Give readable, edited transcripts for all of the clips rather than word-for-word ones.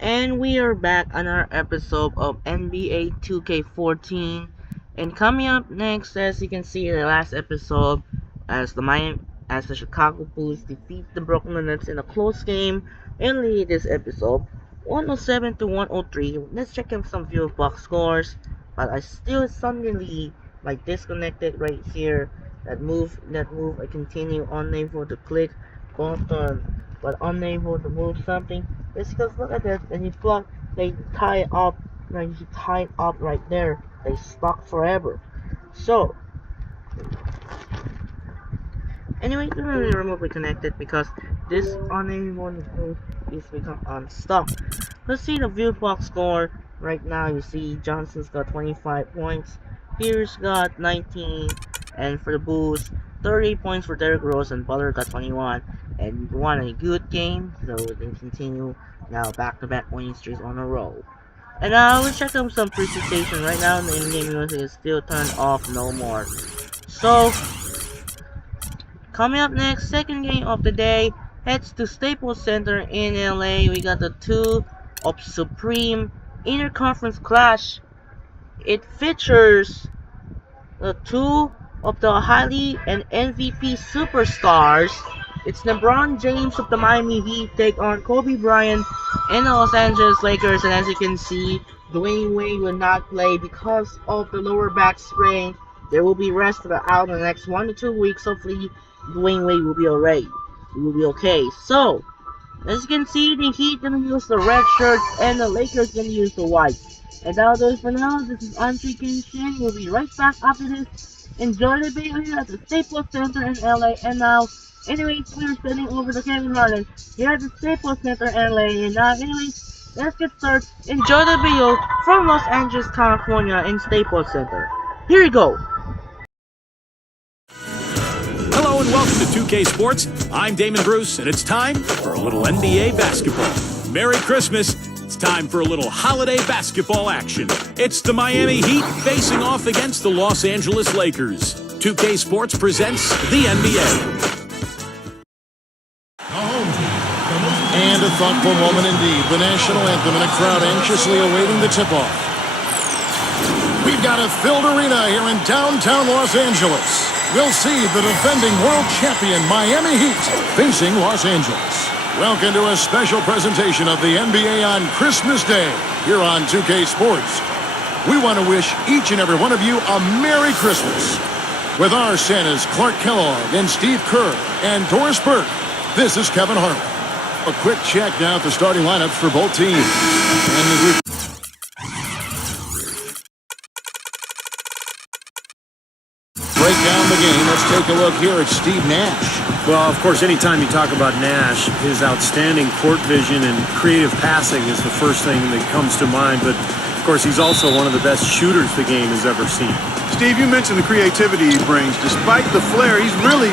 And we are back on our episode of NBA 2K14. And coming up next, as you can see in the last episode, as the Chicago Bulls defeat the Brooklyn Nets in a close game and lead this episode 107 to 103. Let's check in some view box scores. But I still suddenly disconnected right here. That move I continue unable to click button but unable to move something. It's because look at this, and you block, they tie up, you tie up right there. They stuck forever. So, anyway, do not really remotely connected because this unable to move is become unstuck. Let's see the view box score. Right now, you see Johnson's got 25 points, Pierce got 19, and for the Bulls, 30 points for Derrick Rose, and Butler got 21. And won a good game, so they continue now back-to-back winning streaks on a roll. And now let's check out some presentation. Right now, the in-game music is still turned off, no more. So, coming up next, second game of the day, heads to Staples Center in LA. We got the two of Supreme Interconference Clash. It features the two of the highly and MVP superstars. It's LeBron James of the Miami Heat take on Kobe Bryant and the Los Angeles Lakers. And as you can see, Dwayne Wade will not play because of the lower back sprain. There will be rest out in the next 1 to 2 weeks. Hopefully, Dwayne Wade will be alright. He will be okay. So, as you can see, the Heat gonna use the red shirts and the Lakers gonna use the white. And that'll do it for now. This is Andre Kingston. We'll be right back after this. Enjoy the video here at the Staples Center in LA. And now, anyways, we're sending over to Kevin Harden here at the Staples Center in LA. And now, anyways, let's get started. Enjoy the video from Los Angeles, California in Staples Center. Here we go. Hello and welcome to 2K Sports. I'm Damon Bruce, and it's time for a little NBA basketball. Merry Christmas. It's time for a little holiday basketball action. It's the Miami Heat facing off against the Los Angeles Lakers. 2K Sports presents the NBA. And a thoughtful moment indeed. The national anthem and a crowd anxiously awaiting the tip-off. We've got a filled arena here in downtown Los Angeles. We'll see the defending world champion Miami Heat facing Los Angeles. Welcome to a special presentation of the NBA on Christmas Day here on 2K Sports. We want to wish each and every one of you a Merry Christmas. With our Santas Clark Kellogg and Steve Kerr and Doris Burke, this is Kevin Harlan. A quick check now at the starting lineups for both teams. And break down the game, let's take a look here at Steve Nash. Well, of course, anytime you talk about Nash, his outstanding court vision and creative passing is the first thing that comes to mind. But, of course, he's also one of the best shooters the game has ever seen. Steve, you mentioned the creativity he brings. Despite the flair, he's really...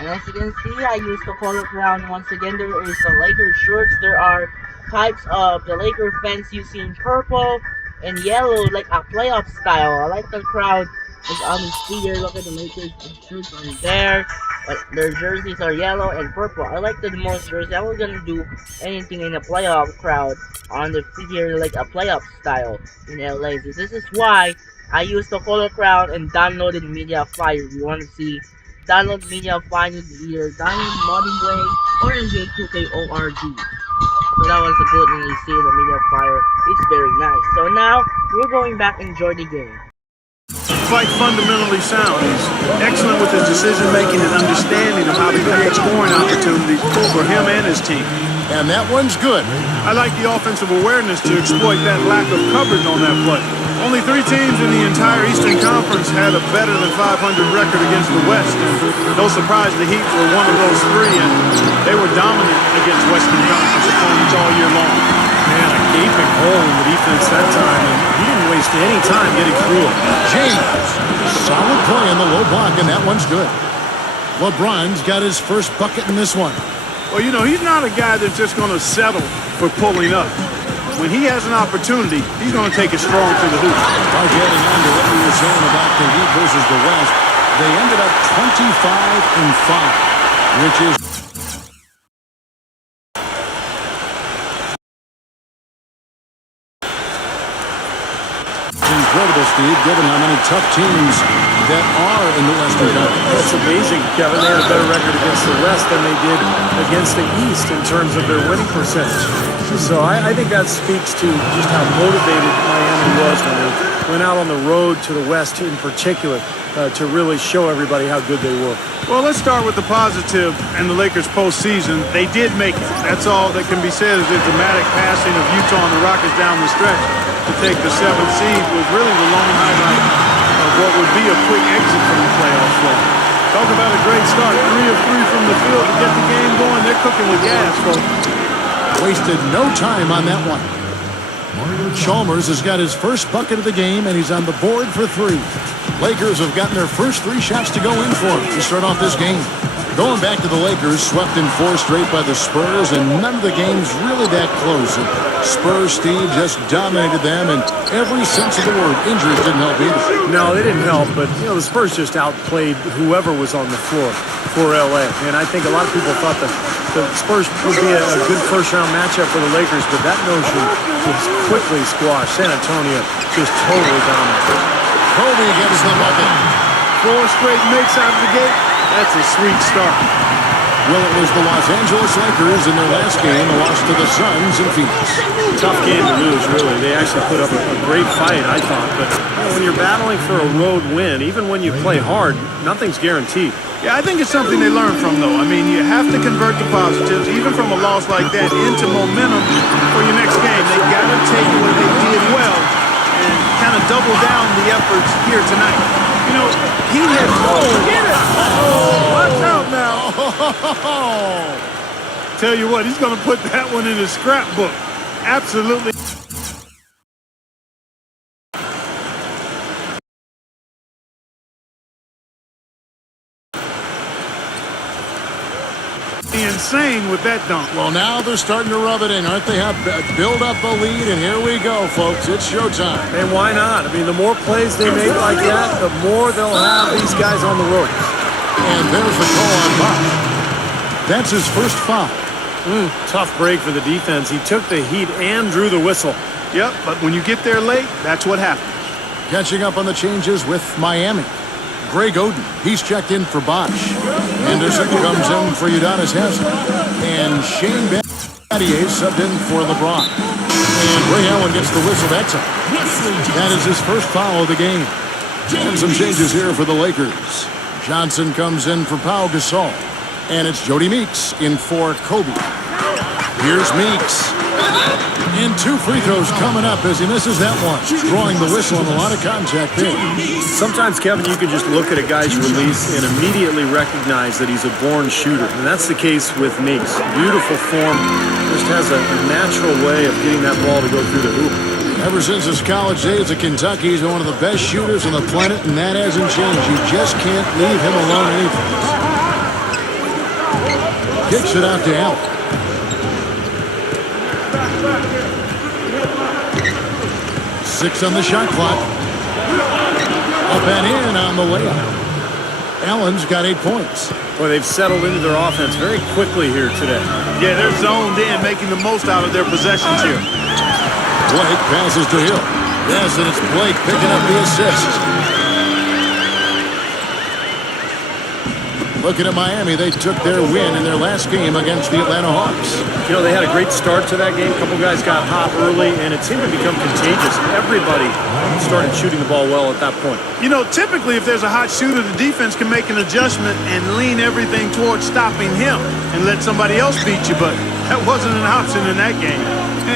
And as you can see, I used the color crown. Once again, there is the Lakers shirts. There are types of the Lakers fans using purple and yellow, like a playoff style. I like the crowd is on the figure. Look at the Lakers shirts on there, but their jerseys are yellow and purple. I like the most jersey. I'm not gonna do anything in a playoff crowd on the figure like a playoff style in LA. This is why I use the color crown and downloaded Media Fire. If you want to see, download Media Fire, either download Modding Way or NJ2K.org. So that was a good one. You see the Media Fire. It's very nice. So now we're going back and enjoy the game. Quite fundamentally sound. He's excellent with his decision-making and understanding of how to create scoring opportunities for him and his team. And that one's good. I like the offensive awareness to exploit that lack of coverage on that play. Only 3 teams in the entire Eastern Conference had a better than 500 record against the West. And no surprise the Heat were one of those 3, and they were dominant against Western Conference opponents all year long. Man, a gaping hole in the defense that time, and he didn't waste any time getting through it. James, solid play in the low block, and that one's good. LeBron's got his first bucket in this one. Well, you know, he's not a guy that's just going to settle for pulling up. When he has an opportunity, he's going to take it strong to the hoop. Getting on to what we were saying about the Heat versus the West, they ended up 25-5, which is incredible, Steve, given how many tough teams that are in the Western Conference. That's amazing, Kevin. They had a better record against the West than they did against the East in terms of their winning percentage. So I think that speaks to just how motivated Miami was when they went out on the road to the West in particular to really show everybody how good they were. Well, let's start with the positive and the Lakers postseason. They did make it. That's all that can be said is the dramatic passing of Utah and the Rockets down the stretch to take the 7th seed was really the lone highlight of what would be a quick exit from the playoffs. So, talk about a great start. 3 of 3 from the field to get the game going. They're cooking with gas, folks. Wasted no time on that one. Chalmers has got his first bucket of the game, and he's on the board for 3. Lakers have gotten their first 3 shots to go in for him to start off this game. Going back to the Lakers, swept in 4 straight by the Spurs, and none of the games really that close. And Spurs, Steve, just dominated them in every sense of the word. Injuries didn't help either. No, they didn't help, but the Spurs just outplayed whoever was on the floor for LA. And I think a lot of people thought that the Spurs would be a good first-round matchup for the Lakers, but that notion was quickly squashed. San Antonio just totally dominated. Kobe gets the bucket. 4 straight makes out of the gate. That's a sweet start. Well, it was the Los Angeles Lakers in their last game, a loss to the Suns in Phoenix. Tough game to lose, really. They actually put up a great fight, I thought. But when you're battling for a road win, even when you play hard, nothing's guaranteed. Yeah, I think it's something they learn from, though. I mean, you have to convert the positives, even from a loss like that, into momentum for your next game. They got to take what they did well and kind of double down the efforts here tonight. You know, he had... Get it! Watch out now! Tell you what, he's going to put that one in his scrapbook. Absolutely. Insane with that dunk. Well, now they're starting to rub it in, aren't they? Build up a lead, and here we go, folks. It's showtime. And why not? I mean, the more plays they make like that, the more they'll have these guys on the ropes. And there's the call on Bosch. That's his first foul. Tough break for the defense. He took the heat and drew the whistle. Yep, but when you get there late, that's what happens. Catching up on the changes with Miami. Greg Oden, he's checked in for Bosch. Henderson comes in for Udonis Haslem. And Shane Battier subbed in for LeBron. And Ray Allen gets the whistle that time. That is his first foul of the game. And some changes here for the Lakers. Johnson comes in for Pau Gasol. And it's Jody Meeks in for Kobe. Here's Meeks. And 2 free throws coming up as he misses that one. Drawing the whistle and a lot of contact there. Sometimes, Kevin, you can just look at a guy's release and immediately recognize that he's a born shooter. And that's the case with Meeks. Beautiful form. Just has a natural way of getting that ball to go through the hoop. Ever since his college days at Kentucky, he's been one of the best shooters on the planet, and that hasn't changed. You just can't leave him alone in anything. Kicks it out to Allen. Six on the shot clock. Up and in on the layup. Allen's got 8 points. Boy, they've settled into their offense very quickly here today. Yeah, they're zoned in, making the most out of their possessions here. Blake passes to Hill. Yes, and it's Blake picking up the assist. Looking at Miami, they took their win in their last game against the Atlanta Hawks. You know, they had a great start to that game. A couple guys got hot early, and it seemed to become contagious. Everybody started shooting the ball well at that point. You know, typically if there's a hot shooter, the defense can make an adjustment and lean everything towards stopping him and let somebody else beat you, but that wasn't an option in that game.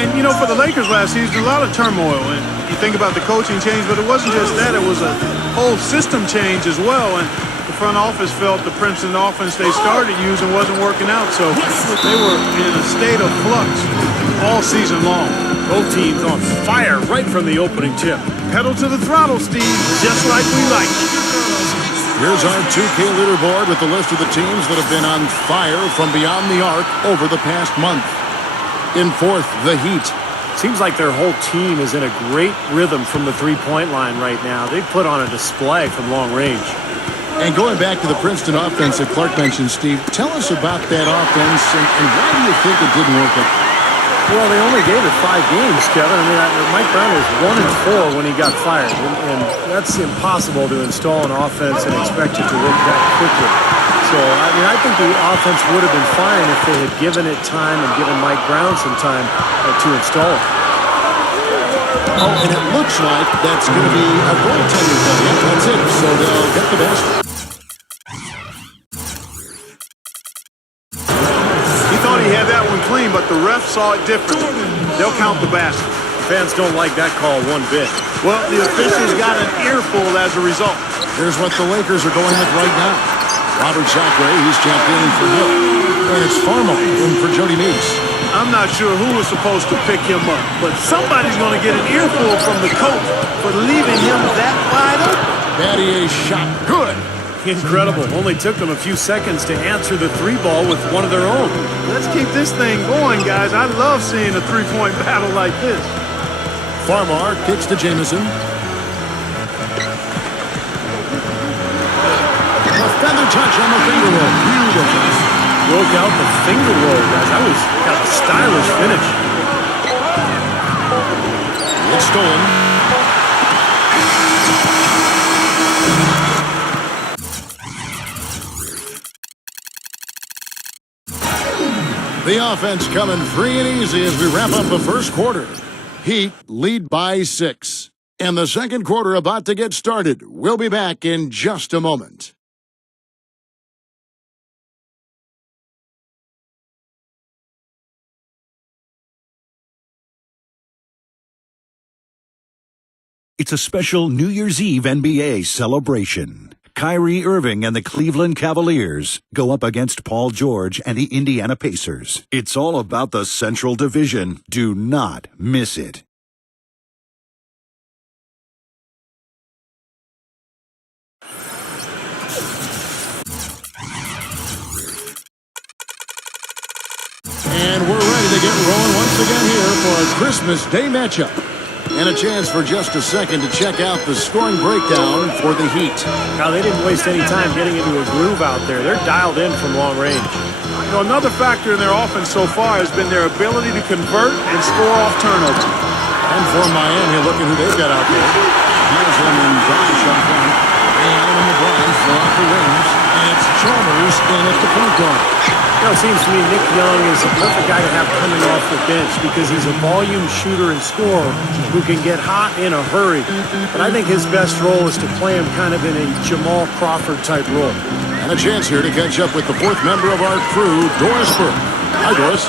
And, you know, for the Lakers last season, a lot of turmoil. And you think about the coaching change, but it wasn't just that. It was a whole system change as well. And the front office felt the Princeton offense they started using wasn't working out, so they were in a state of flux all season long. Both teams on fire right from the opening tip. Pedal to the throttle, Steve, just like we like it. Here's our 2K leaderboard with the list of the teams that have been on fire from beyond the arc over the past month. In 4th, the Heat. Seems like their whole team is in a great rhythm from the three-point line right now. They've put on a display from long range. And going back to the Princeton offense that Clark mentioned, Steve, tell us about that offense and why do you think it didn't work out? Well, they only gave it 5 games, Kevin. I mean, Mike Brown was 1-4 when he got fired, and that's impossible to install an offense and expect it to work that quickly. So, I mean, I think the offense would have been fine if they had given it time and given Mike Brown some time to install it. Oh, and it looks like that's going to be a goaltender play. Yep, that's it. So they'll get the basket. He thought he had that one clean, but the ref saw it differently. They'll count the basket. Fans don't like that call one bit. Well, the officials got an earful as a result. Here's what the Lakers are going with right now. Robert Sacre, he's checked in for Hill. And it's Farmer in for Jody Meeks. I'm not sure who was supposed to pick him up, but somebody's going to get an earful from the coach for leaving him that wide open. Battier's shot good. Incredible. Only took them a few seconds to answer the 3-ball with one of their own. Let's keep this thing going, guys. I love seeing a three-point battle like this. Farmar kicks to Jamison. A feather touch on the finger roll. Beautiful. Broke out the finger roll, guys. That was got a stylish finish. It's stolen. The offense coming free and easy as we wrap up the first quarter. Heat lead by 6. And the second quarter about to get started. We'll be back in just a moment. It's a special New Year's Eve NBA celebration. Kyrie Irving and the Cleveland Cavaliers go up against Paul George and the Indiana Pacers. It's all about the Central Division. Do not miss it. And we're ready to get rolling once again here for a Christmas Day matchup. And a chance for just a second to check out the scoring breakdown for the Heat. Now, they didn't waste any time getting into a groove out there. They're dialed in from long range. You know, another factor in their offense so far has been their ability to convert and score off turnovers. And for Miami, look at who they've got out there. Haslem and Bryce up front. And LeBron throw out the wings. And it's Chalmers in at the point guard. You know, it seems to me Nick Young is the perfect guy to have coming off the bench because he's a volume shooter and scorer who can get hot in a hurry. But I think his best role is to play him kind of in a Jamal Crawford type role. And a chance here to catch up with the fourth member of our crew, Doris Burke. Hi, Doris.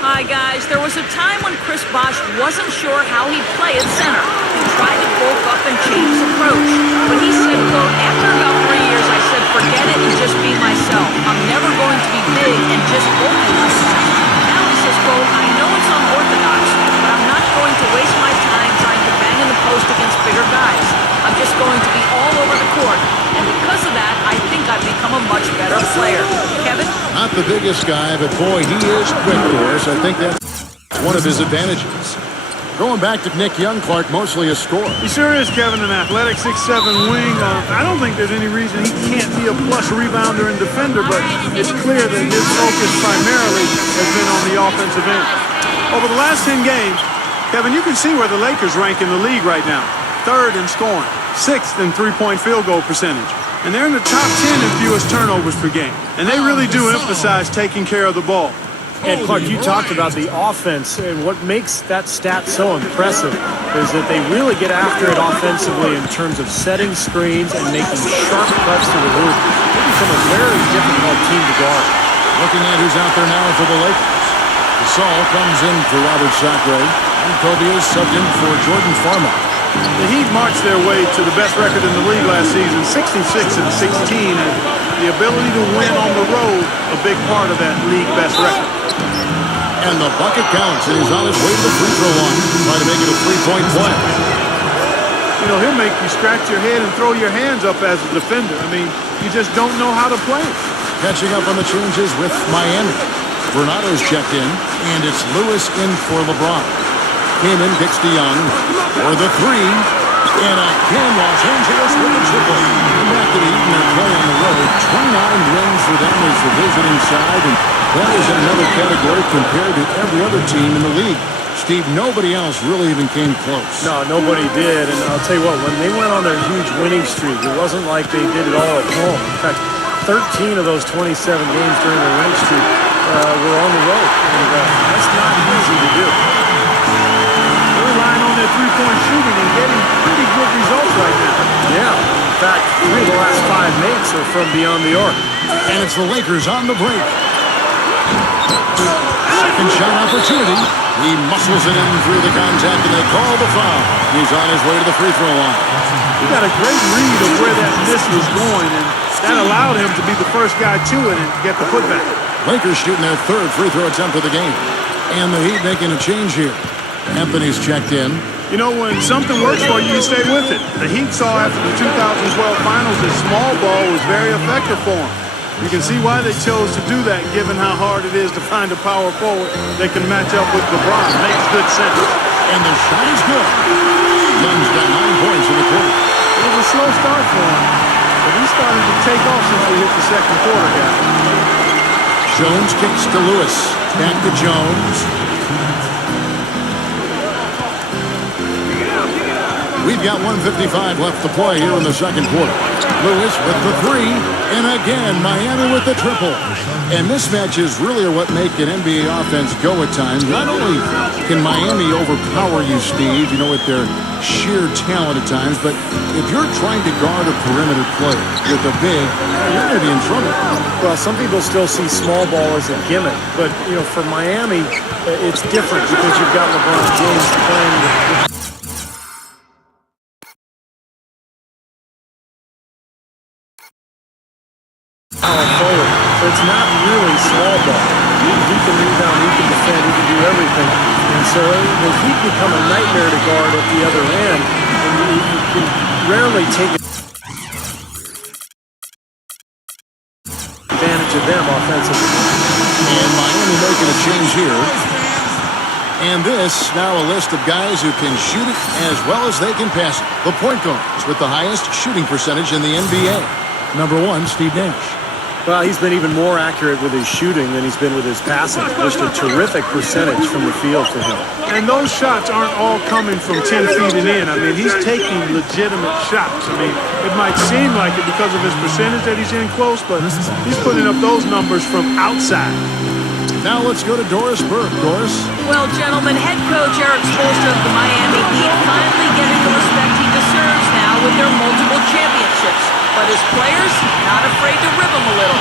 Hi, guys. There was a time when Chris Bosh wasn't sure how he'd play at center. He tried to bulk up and change his approach. But he said, quote, after about 3 years, I said, forget it and just be myself. I'm never going to be big and just bulking myself. Now he says, quote, I know it's unorthodox, but I'm not going to waste my time trying to bang in the post against bigger guys. I'm just going to be all over the court. And because of that, I think I've become a much better player. Kevin? Not the biggest guy, but boy, he is quick, Doris. I think that's one of his advantages. Going back to Nick Young, Clark, mostly a scorer. He sure is, Kevin, an athletic 6'7" wing. I don't think there's any reason he can't be a plus rebounder and defender, but it's clear that his focus primarily has been on the offensive end. Over the last 10 games, Kevin, you can see where the Lakers rank in the league right now. 3rd in scoring, 6th in three-point field goal percentage. And they're in the top 10 in fewest turnovers per game. And they really do emphasize taking care of the ball. And Clark, you talked about the offense, and what makes that stat so impressive is that they really get after it offensively in terms of setting screens and making sharp cuts to the hoop. They become a very difficult team to guard. Looking at who's out there now for the Lakers. Gasol comes in for Robert Sacre, and Tobias subbed in for Jordan Farmer. The Heat marched their way to the best record in the league last season, 66-16, and the ability to win on the road, a big part of that league best record. And the bucket counts, and he's on his way to the free throw line, trying to make it a three-point play. You know, he'll make you scratch your head and throw your hands up as a defender. I mean, you just don't know how to play. Catching up on the changes with Miami. Vernado's checked in, and it's Lewis in for LeBron. Kaman kicks to Young for the three. And again, Los Angeles with a triple. Back to the Heat in their play on the road. 29 wins for them as the visiting side. And that is in another category compared to every other team in the league. Steve, nobody else really even came close. No, nobody did. And I'll tell you what, when they went on their huge winning streak, it wasn't like they did it all at home. In fact, 13 of those 27 games during their winning streak were on the road. And that's not easy to do. They're relying on their three-point shooting and getting pretty good results right now. Yeah. In fact, 3 of the last 5 makes are from beyond the arc. And it's the Lakers on the break. Second shot opportunity. He muscles it in through the contact, and they call the foul. He's on his way to the free throw line. He got a great read of where that miss was going, and that allowed him to be the first guy to it and get the putback. Lakers shooting their third free throw attempt of the game. And the Heat making a change here. Anthony's checked in. You know, when something works for you, you stay with it. The Heat saw after the 2012 finals that small ball was very effective for them. You can see why they chose to do that, given how hard it is to find a power forward that can match up with LeBron. Makes good sense. And the shot is good. Young's got 9 points in the quarter. It was a slow start for him, but he started to take off since we hit the second quarter, guys. Jones kicks to Lewis. Back to Jones. We've got 1:55 left to play here in the second quarter. Lewis with the 3, and again, Miami with the triple. And mismatches really are what make an NBA offense go at times. Not only can Miami overpower you, Steve, you know, with their sheer talent at times, but if you're trying to guard a perimeter player with a big, you're going to be in trouble. Well, some people still see small ball as a gimmick, but, you know, for Miami, it's different because you've got LeBron James playing with power forward. So it's not really small ball. He can rebound, he can defend, he can do everything. And so the Heat become a nightmare to guard at the other end, and you can rarely take advantage of them offensively. And Miami making a change here. And this, now a list of guys who can shoot it as well as they can pass it. The point guards with the highest shooting percentage in the NBA. Number 1, Steve Nash. Well, he's been even more accurate with his shooting than he's been with his passing. Just a terrific percentage from the field for him. And those shots aren't all coming from 10 feet and in. I mean, he's taking legitimate shots. I mean, it might seem like it because of his percentage that he's in close, but he's putting up those numbers from outside. Now let's go to Doris Burke. Doris? Well, gentlemen, head coach Eric Spoelstra of the Miami Heat finally getting the respect he deserves now with their multiple championships. But his players, not afraid to rib him a little.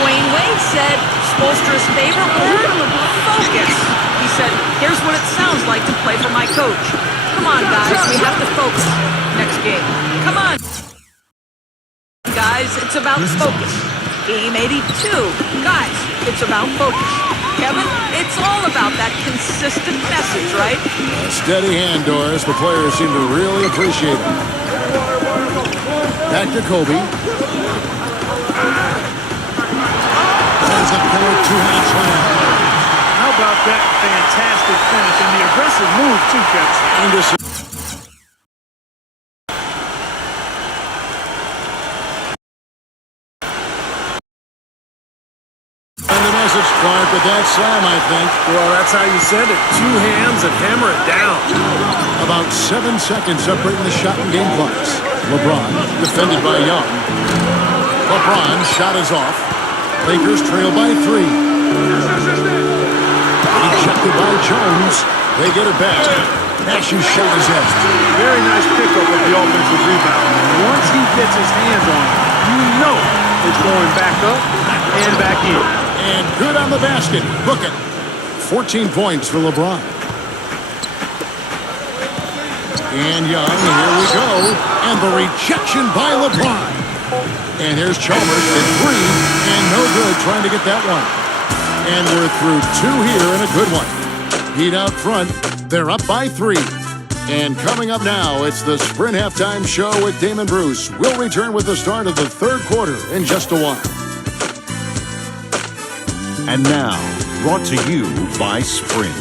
Dwayne Wade said Spoelstra's favorite word? Focus. He said, here's what it sounds like to play for my coach. Come on, guys, we have to focus. Next game. Come on, guys, it's about focus. Game 82. Guys, it's about focus. Kevin, it's all about that consistent message, right? A steady hand, Doris. The players seem to really appreciate it. Back to Kobe. There's a killer two-hand slam. How about that fantastic finish and the aggressive move, too, Kevin? Anderson. And the message, Clark, with that slam, I think. Well, that's how you send it. 2 hands and hammer it down. About 7 seconds separating the shot and game clocks. LeBron, defended by Young. LeBron, shot is off. Lakers trail by 3. Ejected by Jones. They get it back. Nash's shot is in. Very nice pickup of the offensive rebound. Once he gets his hands on it, you know it's going back up and back in. And good on the basket. Look it. 14 points for LeBron. And Young, here we go. And the rejection by LeBron. And here's Chalmers at 3. And no good trying to get that one. And we're through 2 here and a good one. Heat out front. They're up by 3. And coming up now, it's the Sprint Halftime Show with Damon Bruce. We'll return with the start of the third quarter in just a while. And now, brought to you by Sprint.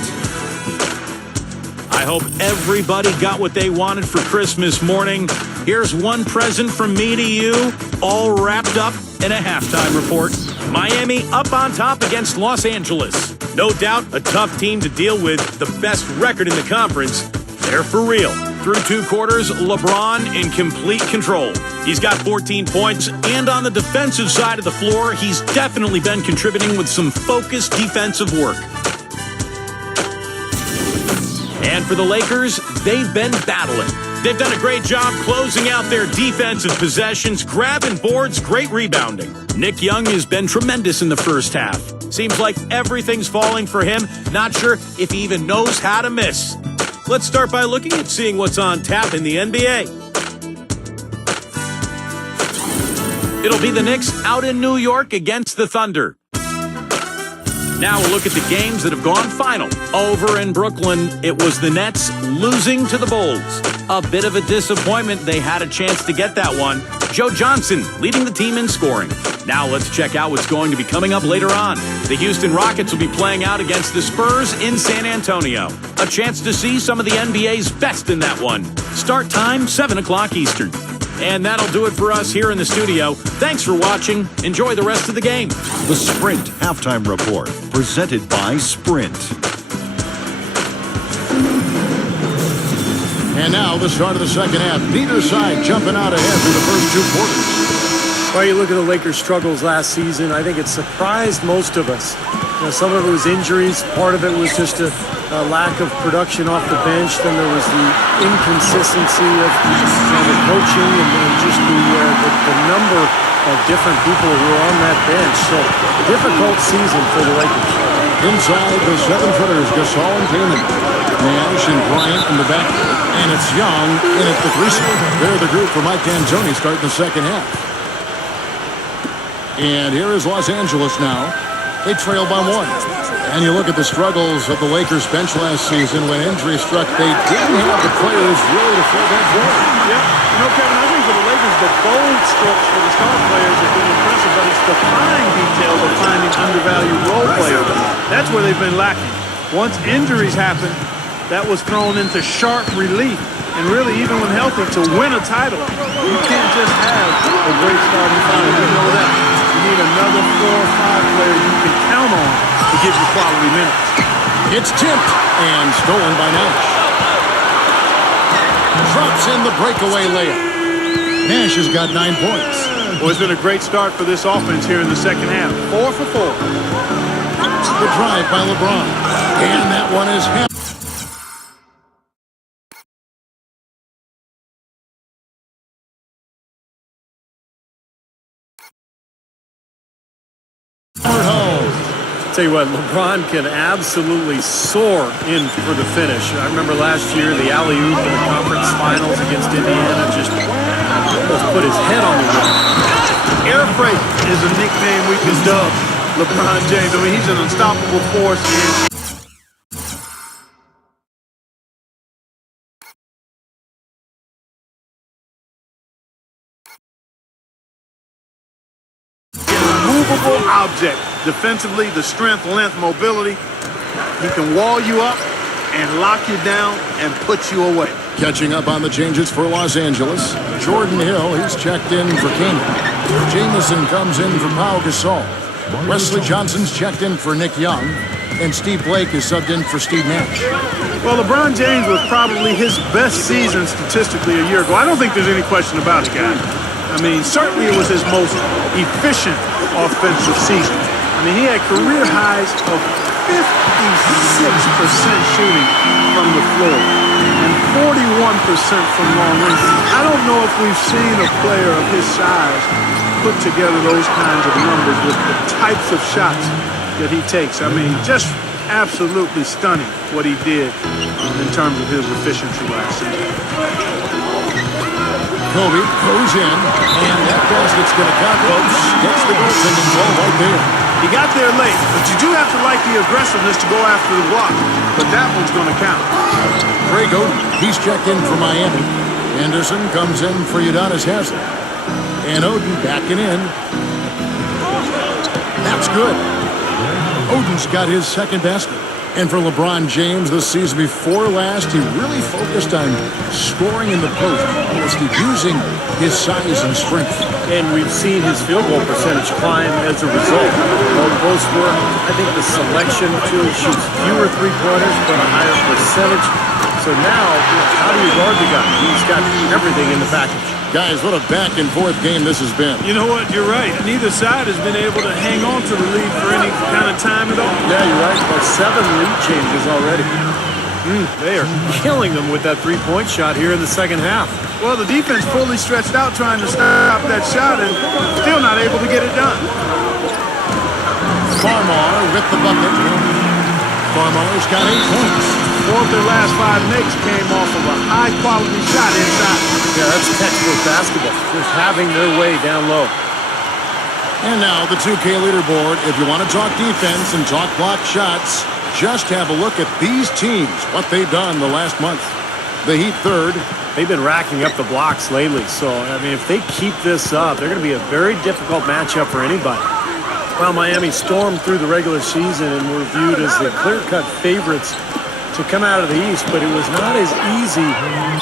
I hope everybody got what they wanted for Christmas morning. Here's one present from me to you, all wrapped up in a halftime report. Miami up on top against Los Angeles. No doubt a tough team to deal with, the best record in the conference. They're for real. Through 2 quarters, LeBron in complete control. He's got 14 points, and on the defensive side of the floor, he's definitely been contributing with some focused defensive work. And for the Lakers, they've been battling. They've done a great job closing out their defensive possessions, grabbing boards, great rebounding. Nick Young has been tremendous in the first half. Seems like everything's falling for him. Not sure if he even knows how to miss. Let's start by looking at seeing what's on tap in the NBA. It'll be the Knicks out in New York against the Thunder. Now we'll look at the games that have gone final. Over in Brooklyn, it was the Nets losing to the Bulls. A bit of a disappointment. They had a chance to get that one. Joe Johnson leading the team in scoring. Now let's check out what's going to be coming up later on. The Houston Rockets will be playing out against the Spurs in San Antonio. A chance to see some of the NBA's best in that one. Start time, 7 o'clock Eastern. And that'll do it for us here in the studio. Thanks for watching. Enjoy the rest of the game. The Sprint Halftime Report, presented by Sprint. And now the start of the second half. Neither side jumping out ahead through the first 2 quarters. Well, you look at the Lakers' struggles last season, I think it surprised most of us. Some of it was injuries. Part of it was just a lack of production off the bench. Then there was the inconsistency of the coaching and just the number of different people who were on that bench. So, a difficult season for the Lakers. Inside the 7-footers, Gasol and Tatum. Nash and Bryant in the back. And it's Young in at the 3-spot. They're the group for Mike D'Antoni starting the second half. And here is Los Angeles now. They trail by 1. And you look at the struggles of the Lakers bench last season when injury struck. They didn't have the players really to fill that void. Yeah, Kevin, I think for the Lakers, the bold strokes for the star players have been impressive, but it's the fine details of finding undervalued role players. That's where they've been lacking. Once injuries happen, that was thrown into sharp relief. And really, even when healthy, to win a title, you can't just have a great starting five. You know that. You need another 4 or 5 players you can count on to give you quality minutes. It's tipped and stolen by Nash. Drops in the breakaway layup. Nash has got 9 points. Well, it's been a great start for this offense here in the second half. 4 for 4. The drive by LeBron. And that one is hammered home. Tell you what, LeBron can absolutely soar in for the finish. I remember last year, the alley-oop in the conference finals against Indiana just almost put his head on the rim. Air freight is a nickname we can dub LeBron James. I mean, he's an unstoppable force. Immovable object. Defensively, the strength, length, mobility. He can wall you up and lock you down and put you away. Catching up on the changes for Los Angeles. Jordan Hill, he's checked in for Kane. Jamison comes in for Pau Gasol. Wesley Johnson's checked in for Nick Young. And Steve Blake is subbed in for Steve Nash. Well, LeBron James was probably his best season statistically a year ago. I don't think there's any question about it, guys. I mean, certainly it was his most efficient offensive season. I mean, he had career highs of 56% shooting from the floor and 41% from long range. I don't know if we've seen a player of his size put together those kinds of numbers with the types of shots that he takes. I mean, just absolutely stunning what he did in terms of his efficiency last season. Kobe goes in, and that basket's going to count. Folks gets the goaltending ball right there. He got there late, but you do have to like the aggressiveness to go after the block. But that one's going to count. Greg Oden, he's checked in for Miami. Anderson comes in for Udonis Haslem. And Oden backing in. That's good. Oden's got his second basket. And for LeBron James, this season before last, he really focused on scoring in the post, almost using his size and strength. And we've seen his field goal percentage climb as a result. More post work. I think the selection, too, he shoots fewer three-pointers, but a higher percentage. So now, how do you guard the guy? He's got everything in the package. Guys, what a back-and-forth game this has been. You know what? You're right. Neither side has been able to hang on to the lead for any kind of time at all. Yeah, you're right. About 7 lead changes already. They are killing them with that three-point shot here in the second half. Well, the defense fully stretched out trying to stop that shot and still not able to get it done. Farmar with the bucket. Farmar's got 8 points. 4 of their last 5 makes came off of a high-quality shot inside. Yeah, that's textbook basketball. Just having their way down low. And now the 2K leaderboard. If you want to talk defense and talk block shots, just have a look at these teams, what they've done the last month. The Heat third. They've been racking up the blocks lately. So, I mean, if they keep this up, they're going to be a very difficult matchup for anybody. Well, Miami stormed through the regular season and were viewed as the clear-cut favorites to come out of the East, but it was not as easy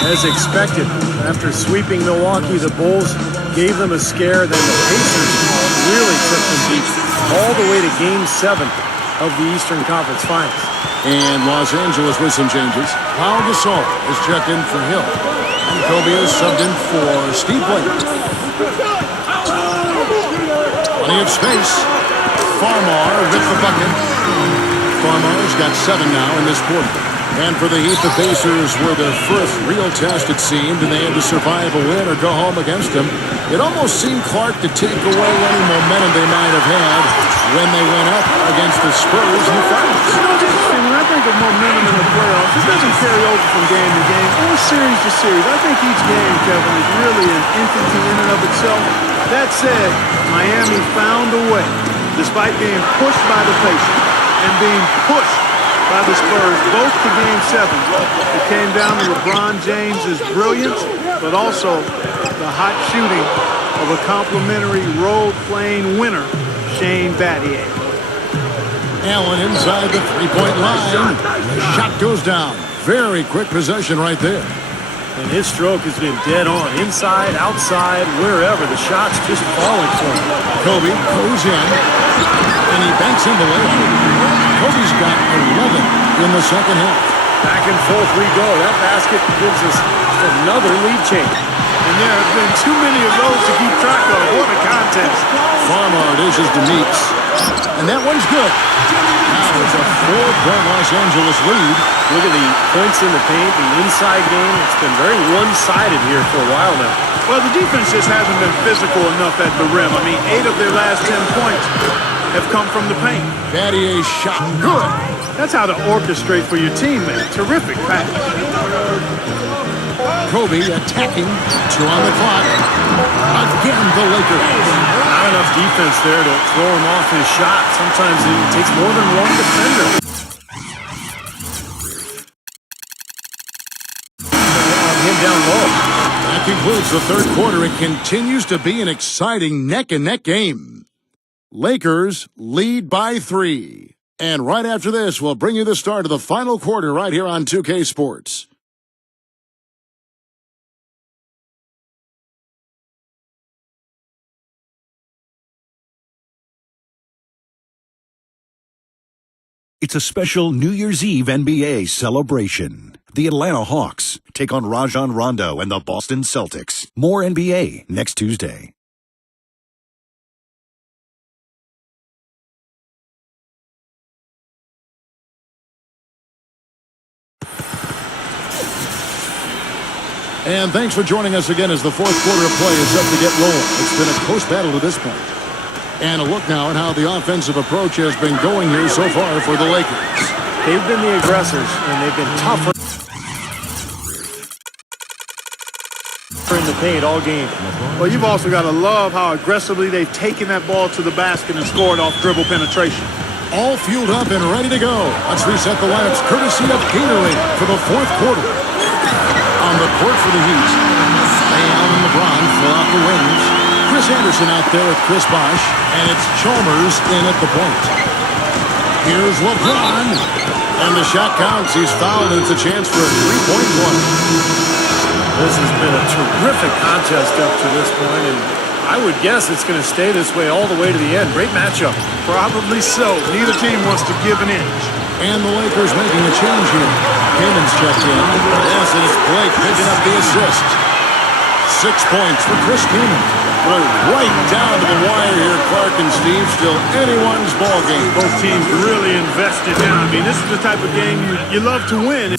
as expected. After sweeping Milwaukee, the Bulls gave them a scare. Then the Pacers really took them deep all the way to Game 7 of the Eastern Conference Finals. And Los Angeles with some changes. Pau Gasol is checked in for Hill. And Kobe is subbed in for Steve Blake. Plenty of space. Farmar with the bucket. Farmar's got 7 now in this quarter. And for the Heat, the Pacers were their first real test, it seemed, and they had to survive a win or go home against them. It almost seemed Clark to take away any momentum they might have had when they went up against the Spurs in the finals. You know, it's interesting. When I think of momentum in the playoffs, it doesn't carry over from game to game or series to series. I think each game, Kevin, is really an entity in and of itself. That said, Miami found a way, despite being pushed by the Pacers and being pushed by the Spurs, both to Game 7. It came down to LeBron James' brilliance, but also the hot shooting of a complimentary role-playing winner, Shane Battier. Allen inside the three-point line. The shot goes down. Very quick possession right there. And his stroke has been dead on. Inside, outside, wherever. The shot's just falling for him. Kobe goes in, and he banks in the layup. Kobe's got 11 in the second half. Back and forth we go. That basket gives us another lead change. And there have been too many of those to keep track of. What a contest. Farmar dishes to Meeks. And that one's good. Now it's a 4-point Los Angeles lead. Look at the points in the paint, the inside game. It's been very one-sided here for a while now. Well, the defense just hasn't been physical enough at the rim. I mean, 8 of their last 10 points have come from the paint. Battier's shot good. That's how to orchestrate for your teammate. Terrific pass. Kobe attacking. 2 on the clock. Again, the Lakers. Not enough defense there to throw him off his shot. Sometimes it takes more than one defender. On him down low. That concludes the third quarter. It continues to be an exciting neck-and-neck game. Lakers lead by 3. And right after this, we'll bring you the start of the final quarter right here on 2K Sports. It's a special New Year's Eve NBA celebration. The Atlanta Hawks take on Rajon Rondo and the Boston Celtics. More NBA next Tuesday. And thanks for joining us again as the fourth quarter of play is set to get rolling. It's been a close battle to this point. And a look now at how the offensive approach has been going here so far for the Lakers. They've been the aggressors, and they've been tougher in the paint all game. Well, you've also got to love how aggressively they've taken that ball to the basket and scored off dribble penetration. All fueled up and ready to go. Let's reset the lineups courtesy of Gatorade for the fourth quarter. On the court for the Heat, Bale and LeBron fill out the wings. Chris Anderson out there with Chris Bosh, and it's Chalmers in at the point. Here's LeBron. And the shot counts. He's fouled, and it's a chance for a three-point play. This has been a terrific contest up to this point, and I would guess it's going to stay this way all the way to the end. Great matchup. Probably so. Neither team wants to give an inch. And the Lakers making a change here. Kamin's checked in. Yes, and it's Blake picking up the assist. 6 points for Chris Kaman. We're right down to the wire here, Clark and Steve. Still anyone's ball game. Both teams really invested now. I mean, this is the type of game you love to win.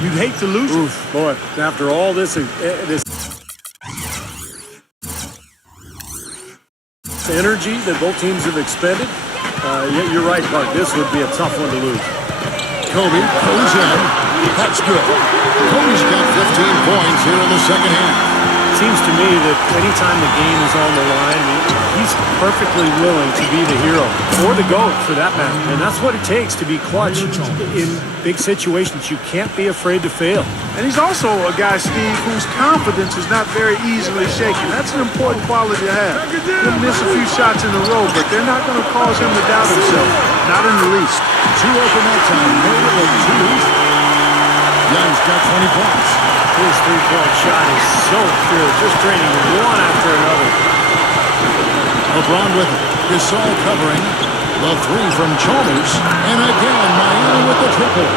You'd hate to lose. Oof, boy, after all this energy that both teams have expended, you're right, Clark. This would be a tough one to lose. Kobe goes in. That's good. Kobe's got 15 points here in the second half. Seems to me that anytime the game is on the line, he's perfectly willing to be the hero, or the GOAT for that matter. And that's what it takes to be clutch in big situations. You can't be afraid to fail. And he's also a guy, Steve, whose confidence is not very easily shaken. That's an important quality to have. He'll miss a few shots in a row, but they're not going to cause him to doubt himself. Not in the least. Two open that time. Made it with two. Young's got 20 points. His three-point shot is so pure, just draining one after another. LeBron with it. Gasol covering. The three from Chalmers. And again, Miami with the triple.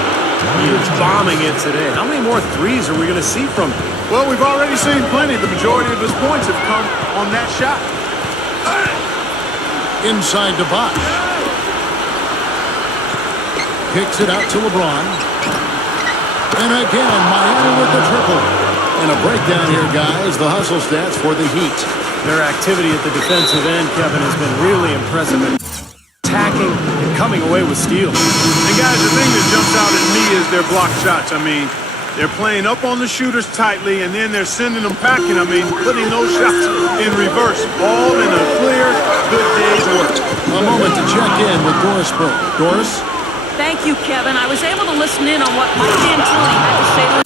He's bombing it today. How many more threes are we going to see from him? Well, we've already seen plenty. The majority of his points have come on that shot. Inside to Bosh. Kicks it out to LeBron. And again, Miami with the triple. And a breakdown here, guys. The hustle stats for the Heat. Their activity at the defensive end, Kevin, has been really impressive. Attacking and coming away with steals. And guys, the thing that jumps out at me is their block shots. I mean, they're playing up on the shooters tightly, and then they're sending them packing. I mean, putting those shots in reverse. All in a clear, good day's work. A moment to check in with Doris Burke. Doris? Thank you, Kevin. I was able to listen in on what Mike D'Antoni had to say.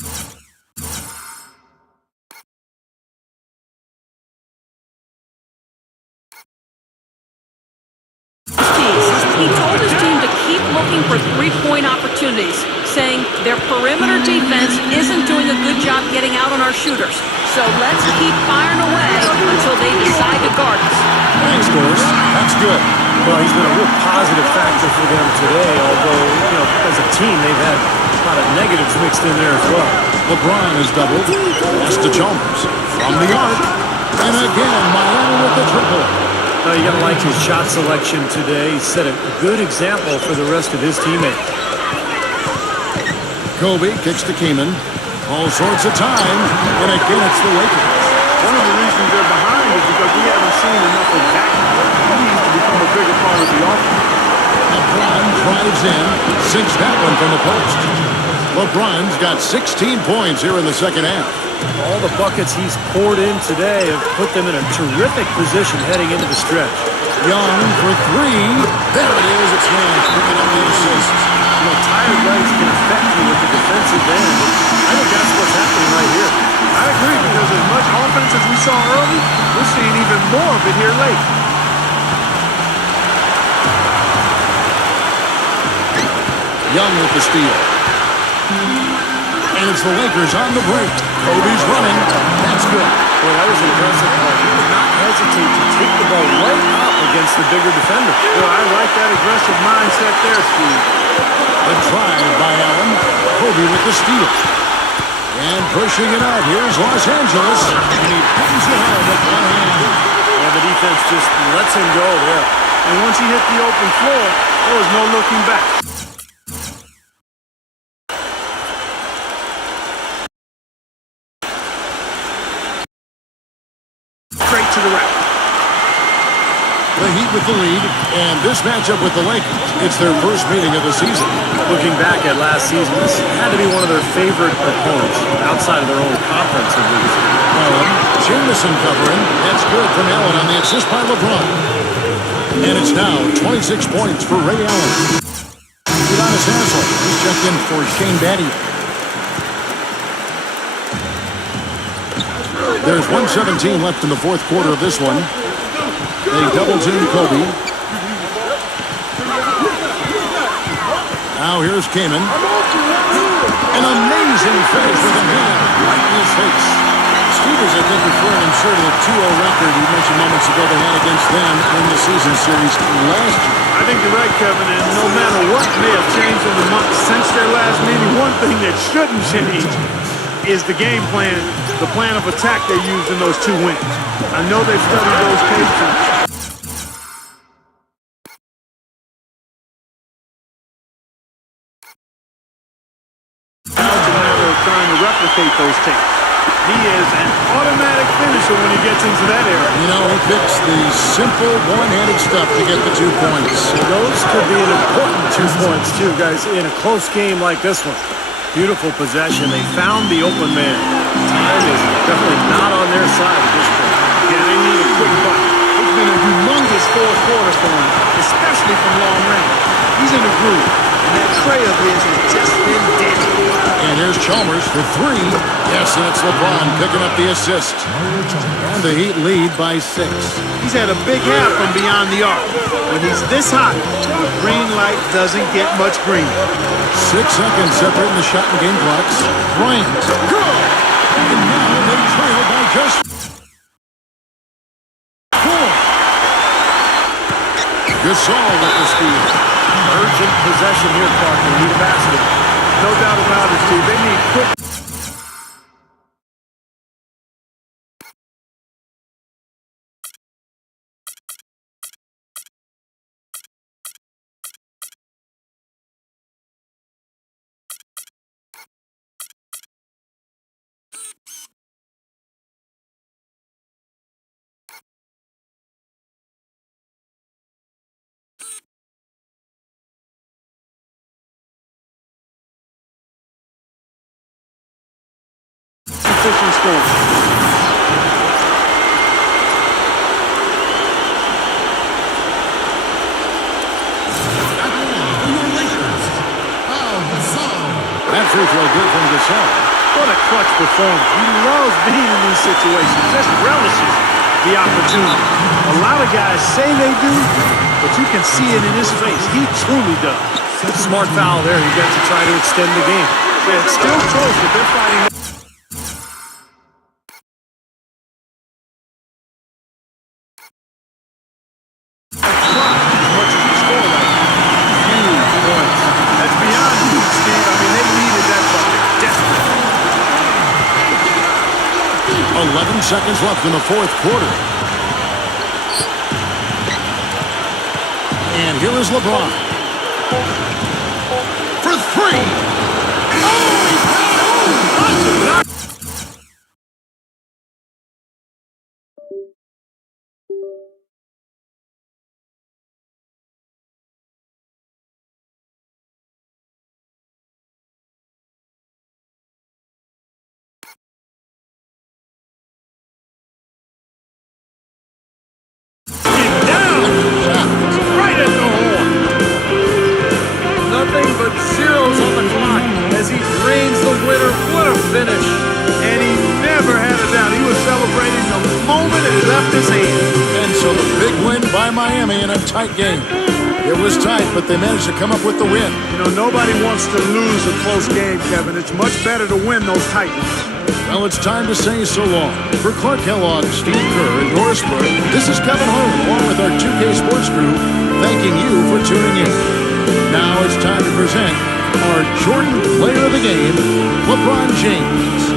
He told his team to keep looking for three-point opportunities, saying their perimeter defense isn't doing a good job getting out on our shooters. So let's keep firing away until they decide to guard us. Thanks, Doris. That's good. Well, he's been a real positive factor for them today, although, as a team, they've had a lot of negatives mixed in there as well. LeBron has doubled. Pass to Chalmers. From the arc. And again, Miami with the triple. You got to like his shot selection today. He set a good example for the rest of his teammates. Kobe kicks to Kaman. All sorts of time. And again, it's the Lakers. One of the reasons they're behind is because we haven't seen enough of that. He needs to become a bigger part of the offense. LeBron drives in. Sinks that one from the post. LeBron's got 16 points here in the second half. All the buckets he's poured in today have put them in a terrific position heading into the stretch. Young for three. There it is. It's Young picking up the assist. Tired legs can affect you with the defensive end. I think that's what's happening right here. I agree, because as much offense as we saw early, we're seeing even more of it here late. Young with the steal. And it's the Lakers on the break. Kobe's running. That's good. Boy, that was impressive. He did not hesitate to take the ball right up against the bigger defender. Well, I like that aggressive mindset there, Steve. The drive by Allen. Kobe with the steal. And pushing it out. Here's Los Angeles. And he pins it home with one hand. And the defense just lets him go there. And once he hit the open floor, there was no looking back. Straight to the rack. The Heat with the lead, and this matchup with the Lakers, it's their first meeting of the season. Looking back at last season, this had to be one of their favorite opponents outside of their own conference, at least. Allen, Jamison covering. That's good from Allen on the assist by LeBron. And it's now 26 points for Ray Allen. Udonis Haslem, he's checked in for Shane Battier. There's 1:17 left in the fourth quarter of this one. They double team Kobe. Now here's Kamen. An amazing finish with a hand right in his face. Stevens, I think, referring, I'm sure, to the 2-0 record he mentioned moments ago they had against them in the season series last year. I think you're right, Kevin, and no matter what may have changed in the months since their last meeting, one thing that shouldn't change is the game plan, the plan of attack they used in those 2 wins. I know they've studied those tapes. Now it's a matter of trying to replicate those tapes. He is an automatic finisher when he gets into that area. You know, he picks the simple one-handed stuff to get the 2 points. Those could be an important 2 points, too, guys, in a close game like this one. Beautiful possession. They found the open man. Time is definitely not on their side at this point. Yeah, they need a quick bucket. It's been a humongous fourth quarter for him, especially from long range. He's in a groove, and that tray of his has just been deadly. And here's Chalmers for 3. Yes, and it's LeBron picking up the assist. And the Heat lead by 6. He's had a big half from beyond the arc. When he's this hot, the green light doesn't get much green. 6 seconds separating the shot and game clocks. Bryant. Good! And now they trail by just 4. Gasol with the steal. Urgent possession here, Clark. They need a basket. No doubt about it, Steve. They need quick. Efficient scoring. That free throw good from Gasol. What a clutch performance. He loves being in these situations. Just relishes the opportunity. A lot of guys say they do, but you can see it in his face. He truly does. Smart foul there. You got to try to extend the game. Yeah, it's still close, but they're fighting. As much as he scored right now. Huge points. That's beyond huge, Steve. I mean, they needed that bucket desperately. 11 seconds left in the 4th quarter. And here is LeBron. For 3. Right at the horn. Nothing but zeros on the clock as he drains the winner. What a finish. And he never had a doubt. He was celebrating the moment it left his hand. And so the big win by Miami in a tight game. It was tight, but they managed to come up with the win. You know, nobody wants to lose a close game, Kevin. It's much better to win those tight ones. Well, it's time to say so long. For Clark Kellogg, Steve Kerr, and Doris Burke, this is Kevin Harlan, along with our 2K Sports crew, thanking you for tuning in. Now it's time to present our Jordan Player of the Game, LeBron James.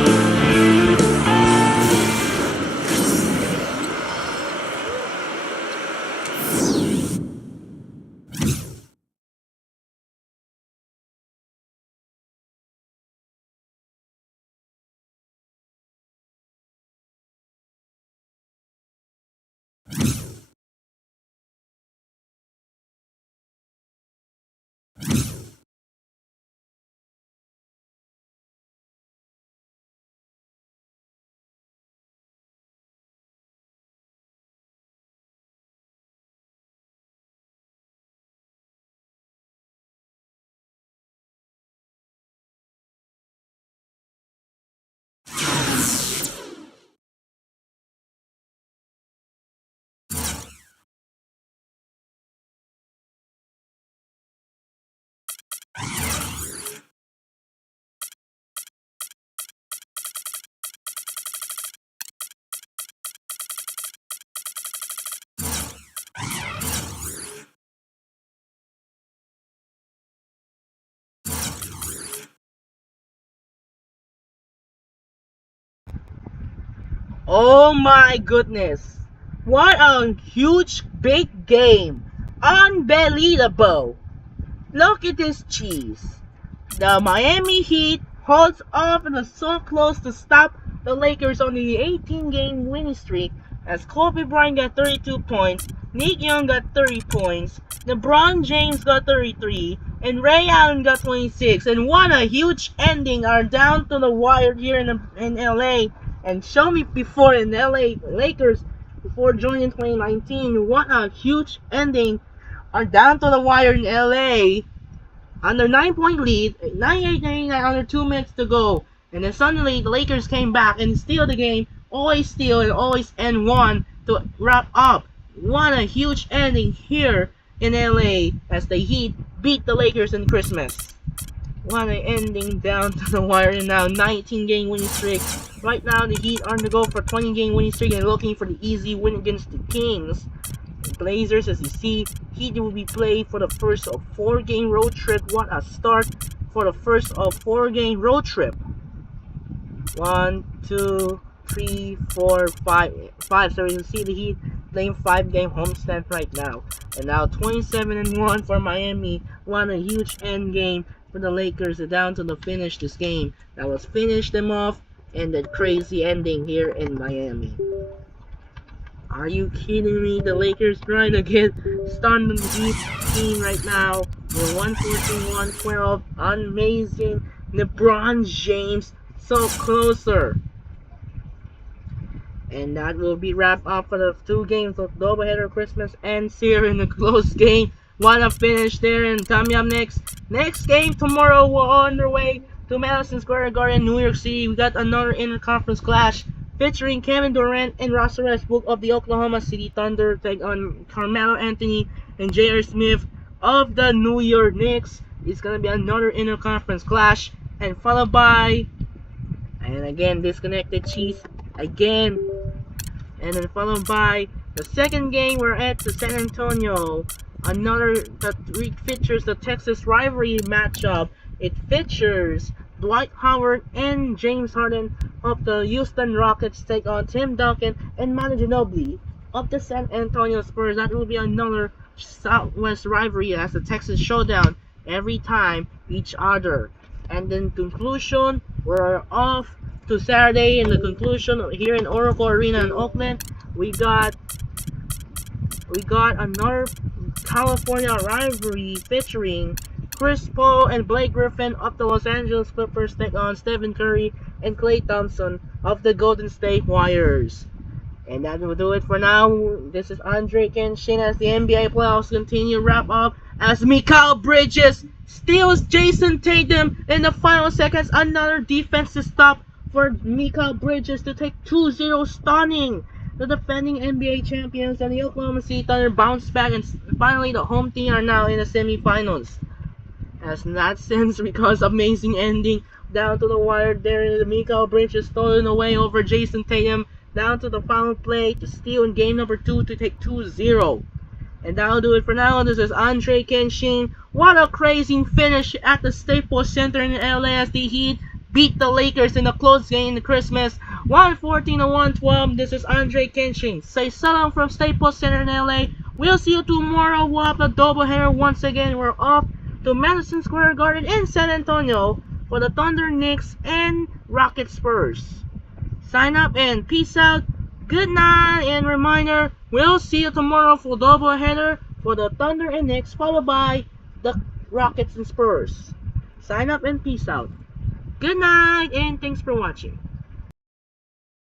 Oh my goodness. What a huge big game. Unbelievable. Look at this cheese. The Miami Heat holds off and is so close to stop the Lakers on the 18-game winning streak as Kobe Bryant got 32 points, Nick Young got 30 points, LeBron James got 33, and Ray Allen got 26. And what a huge ending. Are down to the wire here in LA. And show me before in LA Lakers before joining 2019. What a huge ending. Are down to the wire in LA. Under 9-point lead, 98-99 under 2 minutes to go. And then suddenly the Lakers came back and steal the game. Always steal and always end one to wrap up. What a huge ending here in LA as the Heat beat the Lakers in Christmas. What an ending down to the wire. And now 19-game winning streak. Right now the Heat are on the go for 20-game winning streak and looking for the easy win against the Kings. The Blazers, as you see, Heat will be played for the first of 4-game road trip. What a start for the first of 4-game road trip. 1, 2, 3, 4, 5. So you can see the Heat playing 5-game homestand right now. And now 27-1 for Miami. What a huge end game for the Lakers. Down to the finish this game. That was finish them off and the crazy ending here in Miami. Are you kidding me? The Lakers trying to get stunned on the Heat team right now. We're 114-112. Amazing. LeBron James so closer. And that will be wrapped up for the 2 games of doubleheader. Christmas ends here in a close game. What a finish there. And coming up next game tomorrow, we're on our way to Madison Square Garden, New York City. We got another interconference clash featuring Kevin Durant and Russell Westbrook of the Oklahoma City Thunder take on Carmelo Anthony and J.R. Smith of the New York Knicks. It's gonna be another interconference clash, and followed by, and again, disconnected cheese again, and then followed by the second game. We're at the San Antonio. Another that features the Texas rivalry matchup. It features Dwight Howard and James Harden of the Houston Rockets take on Tim Duncan and Manu Ginobili of the San Antonio Spurs. That will be another Southwest rivalry as the Texas showdown every time each other. And then conclusion, we're off to Saturday. In the conclusion here in Oracle Arena in Oakland, we got another California rivalry featuring Chris Paul and Blake Griffin of the Los Angeles Clippers take on Stephen Curry and Klay Thompson of the Golden State Warriors. And that will do it for now. This is Andre Kenshin as the NBA playoffs continue wrap up as Mikal Bridges steals Jason Tatum in the final seconds. Another defensive stop for Mikal Bridges to take 2-0, stunning the defending NBA champions, and the Oklahoma City Thunder bounce back, and finally the home team are now in the semifinals. As that sense, because amazing ending down to the wire there, the Mikal Bridges stolen away over Jason Tatum down to the final play to steal in game number 2 to take 2-0. And that'll do it for now. This is Andre Kenshin. What a crazy finish at the Staples Center in LA as the Heat beat the Lakers in a close game in Christmas, 114-112. This is Andre Kenshin. Say salam from Staples Center in LA. We'll see you tomorrow. We'll have a doubleheader once again. We're off to Madison Square Garden in San Antonio for the Thunder, Knicks, and Rocket Spurs. Sign up and peace out. Good night, and reminder, we'll see you tomorrow for doubleheader for the Thunder and Knicks, followed by the Rockets and Spurs. Sign up and peace out. Good night, and thanks for watching.